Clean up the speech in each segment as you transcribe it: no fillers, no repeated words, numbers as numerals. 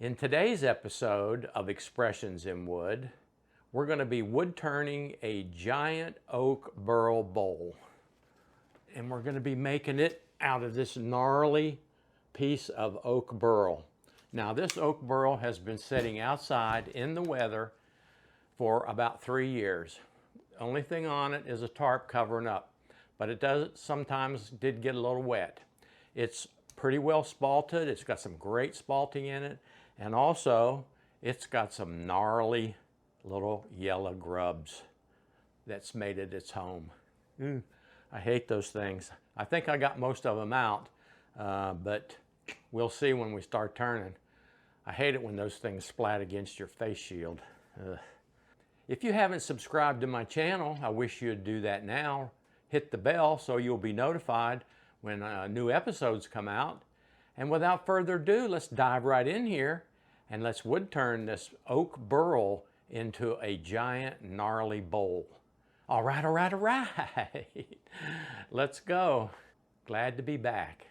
In today's episode of Expressions in Wood, we're going to be wood turning a giant oak burl bowl. And we're going to be making it out of this gnarly piece of oak burl. Now this oak burl has been sitting outside in the weather for about 3 years. The only thing on it is a tarp covering up, but it does sometimes did get a little wet. It's pretty well spalted. It's got some great spalting in it. And also, it's got some gnarly little yellow grubs that's made it its home. I hate those things. I think I got most of them out, but we'll see when we start turning. I hate it when those things splat against your face shield. If you haven't subscribed to my channel, I wish you'd do that now. Hit the bell so you'll be notified when new episodes come out. And without further ado, let's dive right in here and let's wood turn this oak burl into a giant gnarly bowl. All right, all right, all right. Let's go. Glad to be back.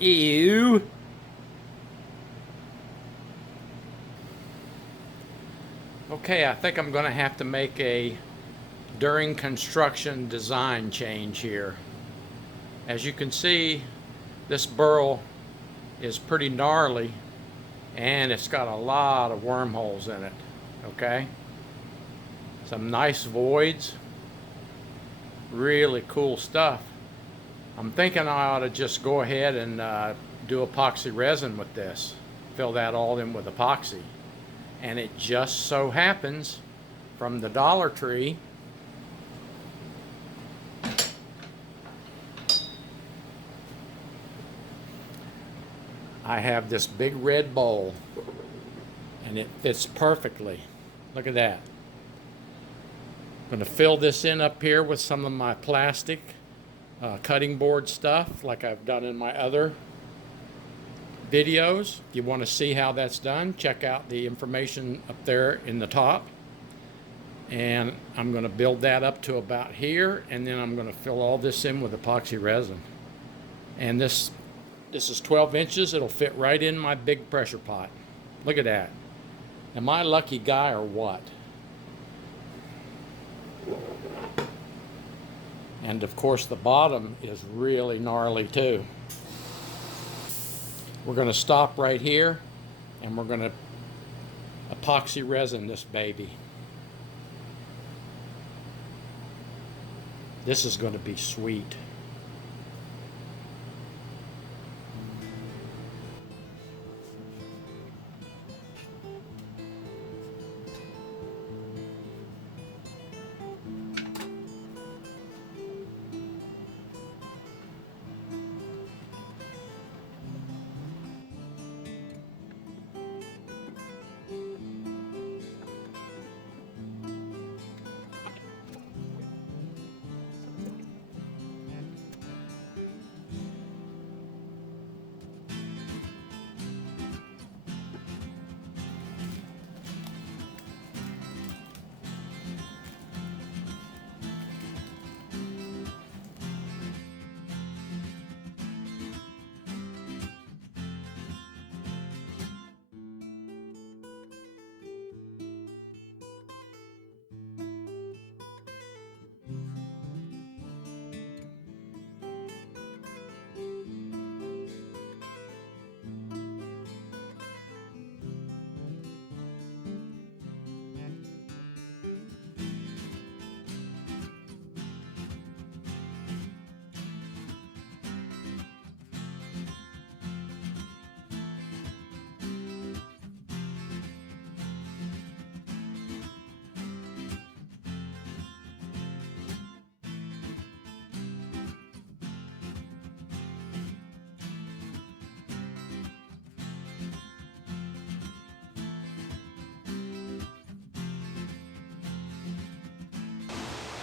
Ew. Okay, I think I'm going to have to make a during construction design change here. As you can see, this burl is pretty gnarly and it's got a lot of wormholes in it. Okay, some nice voids, really cool stuff. I'm thinking I ought to just go ahead and do epoxy resin with this, fill that all in with epoxy. And it just so happens from the Dollar Tree I have this big red bowl, and it fits perfectly. Look at that. I'm going to fill this in up here with some of my plastic cutting board stuff like I've done in my other videos. If you want to see how that's done, check out the information up there in the top. And I'm going to build that up to about here, and then I'm going to fill all this in with epoxy resin. And this is 12 inches. It'll fit right in my big pressure pot. Look at that. Am I a lucky guy or what? And of course the bottom is really gnarly too. We're going to stop right here, and we're going to epoxy resin this baby. This is going to be sweet.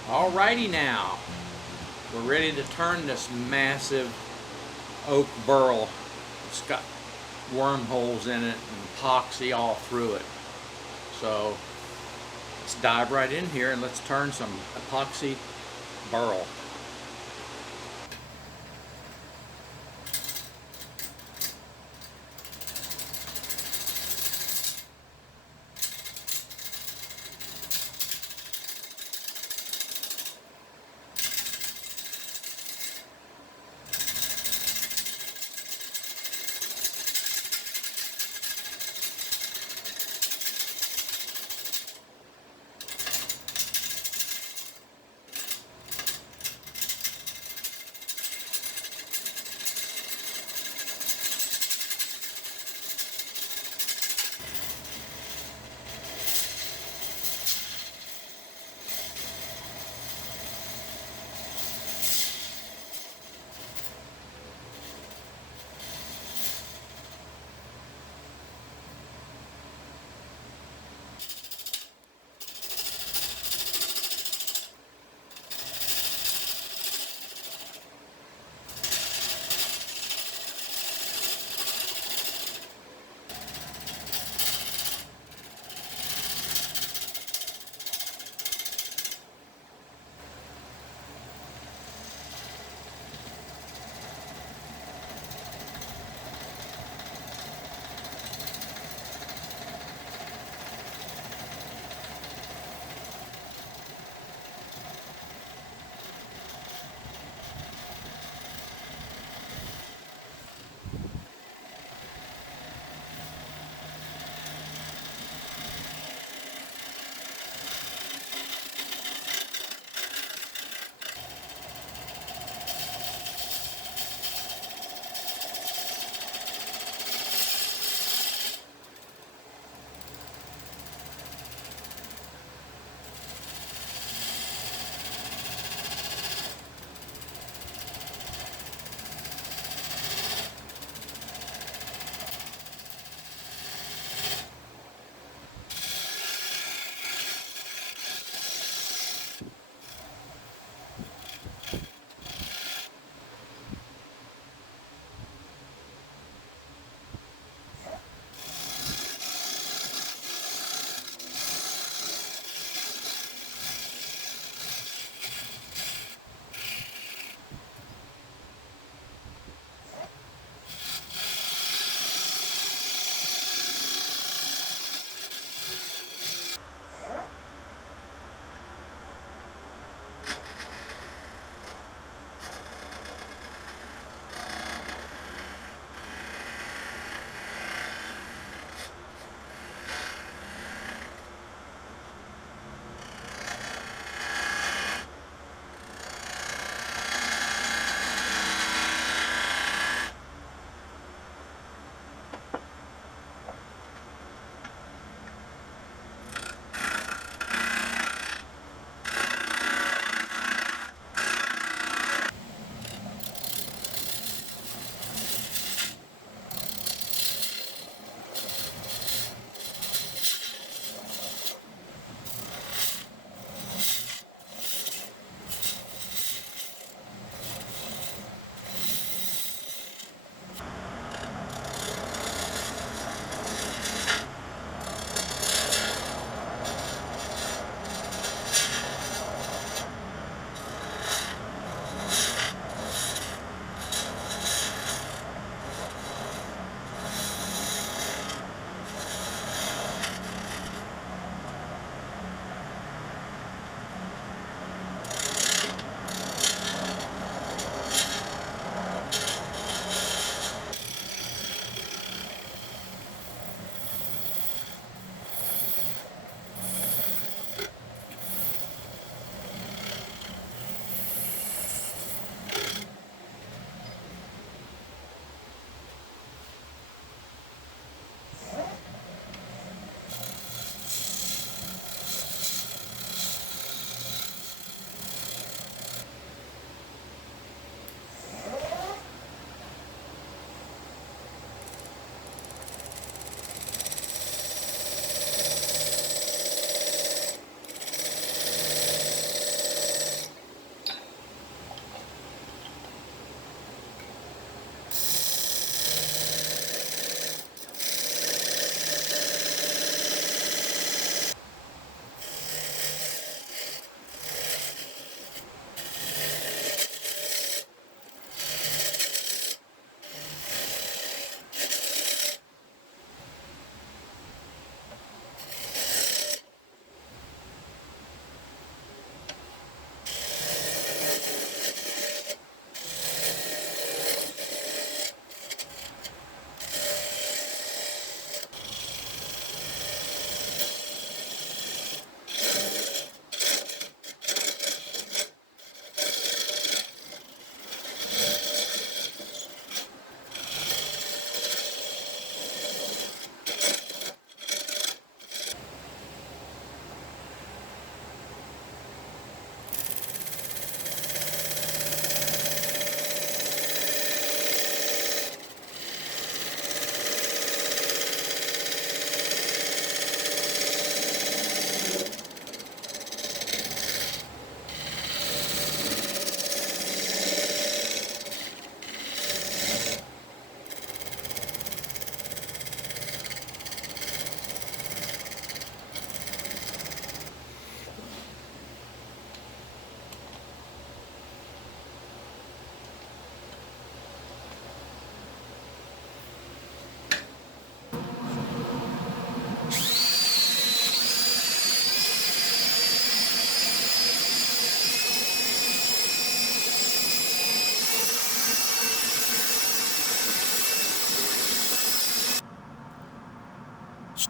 Alrighty now, we're ready to turn this massive oak burl. It's got wormholes in it and epoxy all through it. So let's dive right in here and let's turn some epoxy burl.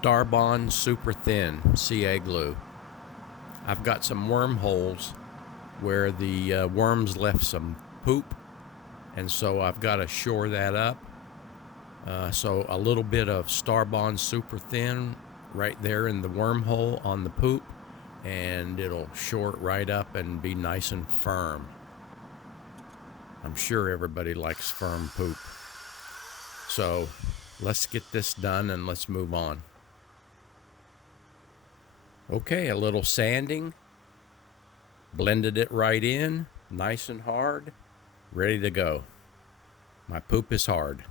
Starbond Super Thin CA glue. I've got some wormholes where the worms left some poop, and so I've got to shore that up. So a little bit of Starbond Super Thin right there in the wormhole on the poop, and it'll shore it right up and be nice and firm. I'm sure everybody likes firm poop. So let's get this done and let's move on. Okay, a little sanding. Blended it right in, nice and hard, ready to go. My poop is hard.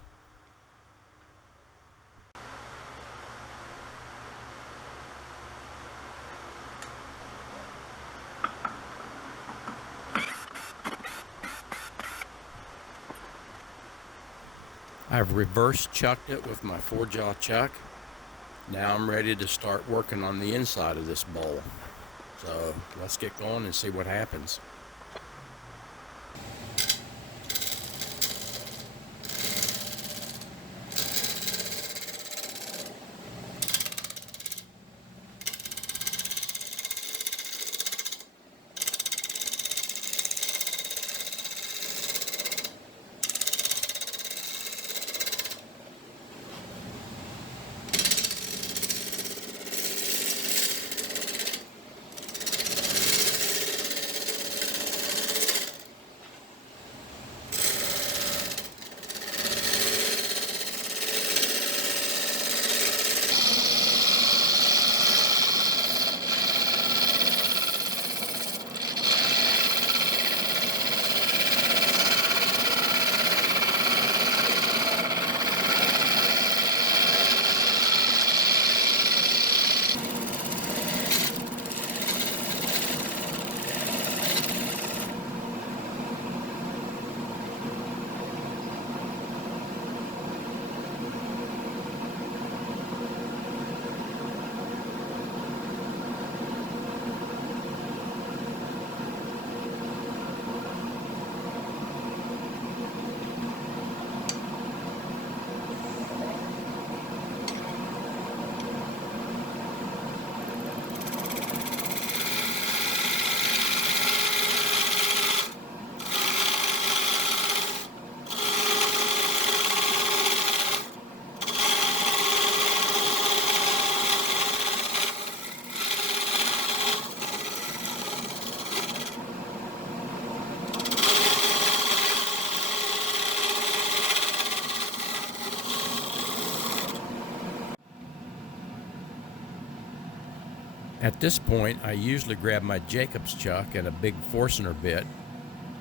I've reverse chucked it with my 4-jaw chuck. Now I'm ready to start working on the inside of this bowl. So let's get going and see what happens. At this point, I usually grab my Jacob's chuck and a big Forstner bit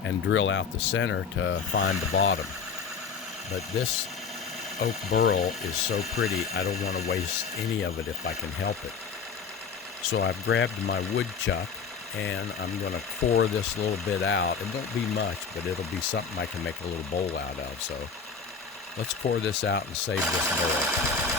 and drill out the center to find the bottom. But this oak burl is so pretty, I don't want to waste any of it if I can help it. So I've grabbed my wood chuck and I'm going to core this little bit out. It won't be much, but it'll be something I can make a little bowl out of. So let's core this out and save this bowl.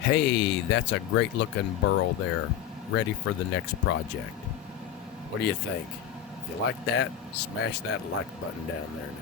Hey, that's a great looking burl there, ready for the next project. What do you think? If you like that, smash that like button down there now.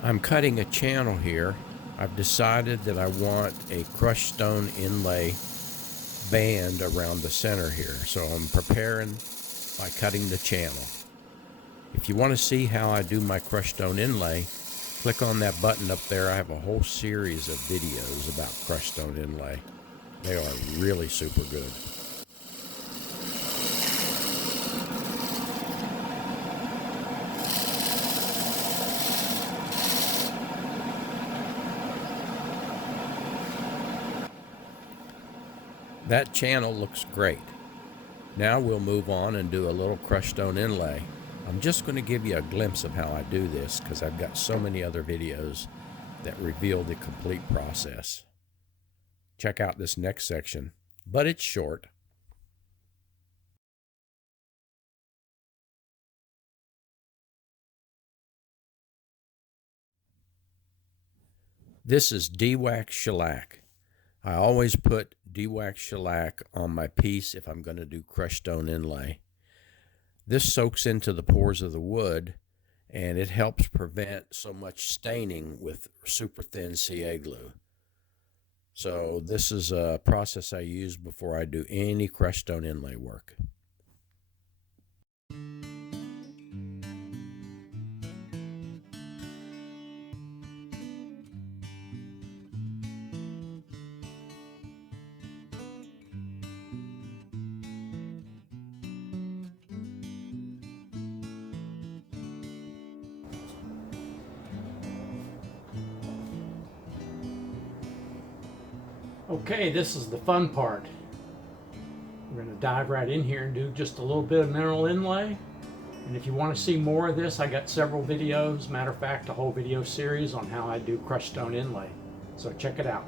I'm cutting a channel here. I've decided that I want a crushed stone inlay band around the center here. So I'm preparing by cutting the channel. If you want to see how I do my crushed stone inlay, click on that button up there. I have a whole series of videos about crushed stone inlay. They are really super good. That channel looks great. Now we'll move on and do a little crushed stone inlay. I'm just going to give you a glimpse of how I do this because I've got so many other videos that reveal the complete process. Check out this next section, but it's short. This is de-wax shellac. I always put de-wax shellac on my piece if I'm going to do crushed stone inlay. This soaks into the pores of the wood, and it helps prevent so much staining with super thin CA glue. So this is a process I use before I do any crushed stone inlay work. Okay, this is the fun part. We're going to dive right in here and do just a little bit of mineral inlay. And if you want to see more of this, I got several videos. Matter of fact, a whole video series on how I do crushed stone inlay. So check it out.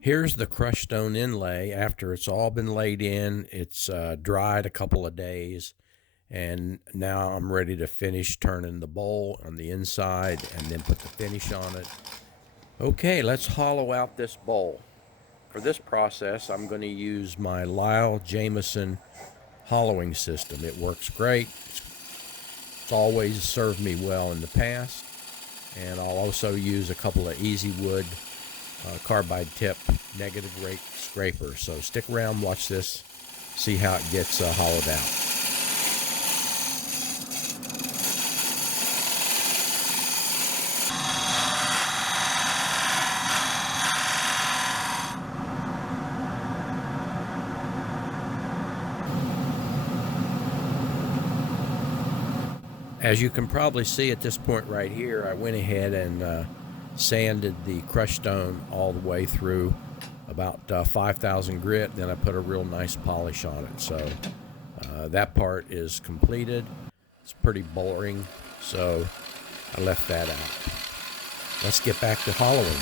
Here's the crushed stone inlay after it's all been laid in. It's dried a couple of days, and now I'm ready to finish turning the bowl on the inside and then put the finish on it. Okay, let's hollow out this bowl. For this process, I'm going to use my Lyle Jameson hollowing system. It works great. It's always served me well in the past, and I'll also use a couple of Easy Wood carbide tip negative rate scraper. So stick around, watch this, see how it gets hollowed out. As you can probably see at this point right here, I went ahead and sanded the crushed stone all the way through, about 5,000 grit. Then I put a real nice polish on it. So that part is completed. It's pretty boring, so I left that out. Let's get back to hollowing.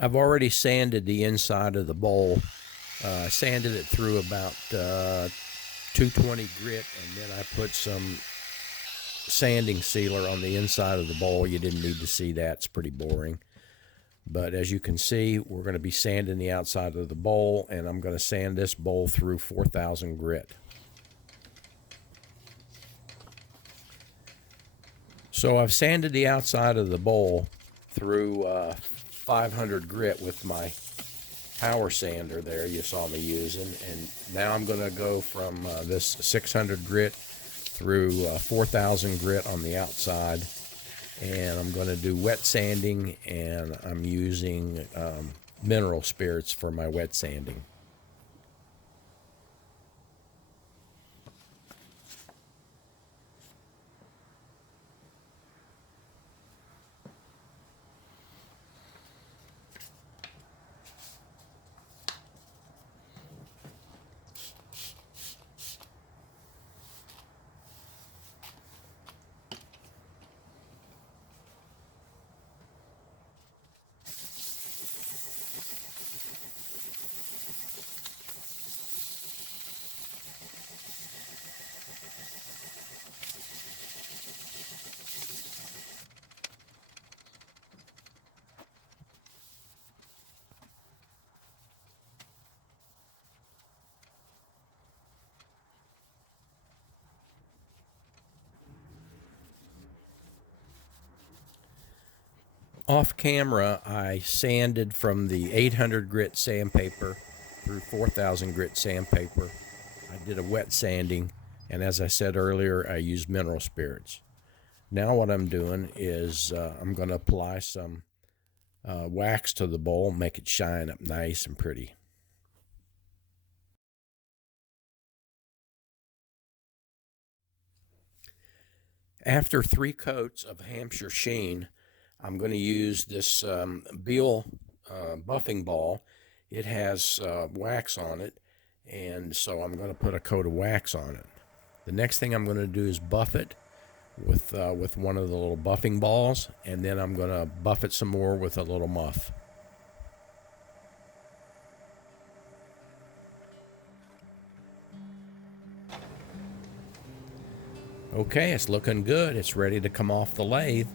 I've already sanded the inside of the bowl. Sanded it through about 220 grit, and then I put some sanding sealer on the inside of the bowl. You didn't need to see that. It's pretty boring. But as you can see, we're going to be sanding the outside of the bowl, and I'm going to sand this bowl through 4,000 grit. So I've sanded the outside of the bowl through 500 grit with my power sander there you saw me using, and now I'm going to go from this 600 grit through 4,000 grit on the outside, and I'm going to do wet sanding, and I'm using mineral spirits for my wet sanding. Off camera, I sanded from the 800 grit sandpaper through 4,000 grit sandpaper. I did a wet sanding, and as I said earlier, I used mineral spirits. Now what I'm doing is I'm going to apply some wax to the bowl, make it shine up nice and pretty. After 3 coats of Hampshire Sheen, I'm going to use this Burl buffing ball. It has wax on it, and so I'm going to put a coat of wax on it. The next thing I'm going to do is buff it with one of the little buffing balls, and then I'm going to buff it some more with a little muff. Okay, it's looking good. It's ready to come off the lathe.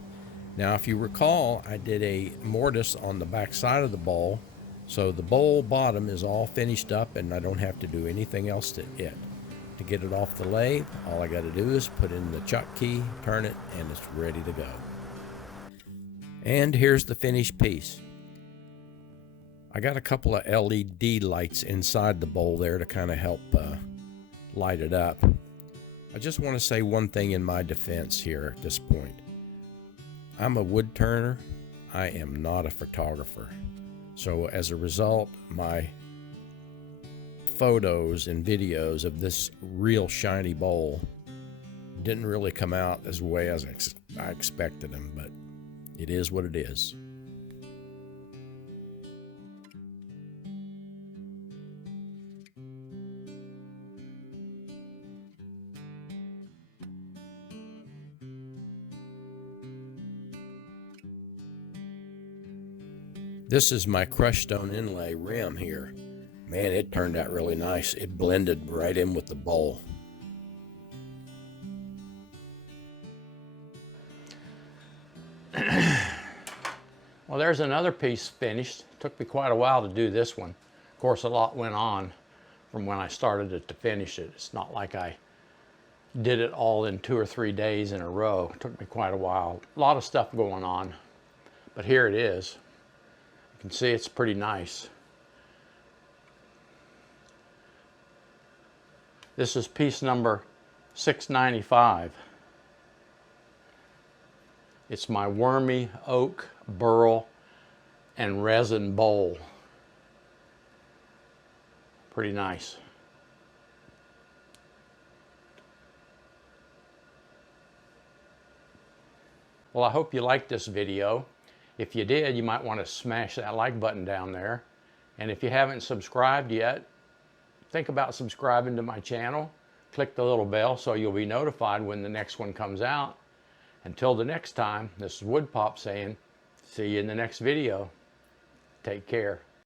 Now, if you recall, I did a mortise on the back side of the bowl, so the bowl bottom is all finished up and I don't have to do anything else to it. To get it off the lathe, all I got to do is put in the chuck key, turn it, and it's ready to go. And here's the finished piece. I got a couple of LED lights inside the bowl there to kind of help light it up. I just want to say one thing in my defense here at this point. I'm a wood turner. I am not a photographer. So as a result, my photos and videos of this real shiny bowl didn't really come out as way as I expected them, but it is what it is. This is my crushed stone inlay rim here. Man, it turned out really nice. It blended right in with the bowl. Well, there's another piece finished. It took me quite a while to do this one. Of course, a lot went on from when I started it to finish it. It's not like I did it all in 2 or 3 days in a row. It took me quite a while. A lot of stuff going on, but here it is. You can see it's pretty nice. This is piece number 695. It's my wormy oak, burl, and resin bowl. Pretty nice. Well, I hope you liked this video. If you did, you might want to smash that like button down there. And if you haven't subscribed yet, think about subscribing to my channel. Click the little bell so you'll be notified when the next one comes out. Until the next time, this is Wood Pop saying, see you in the next video. Take care.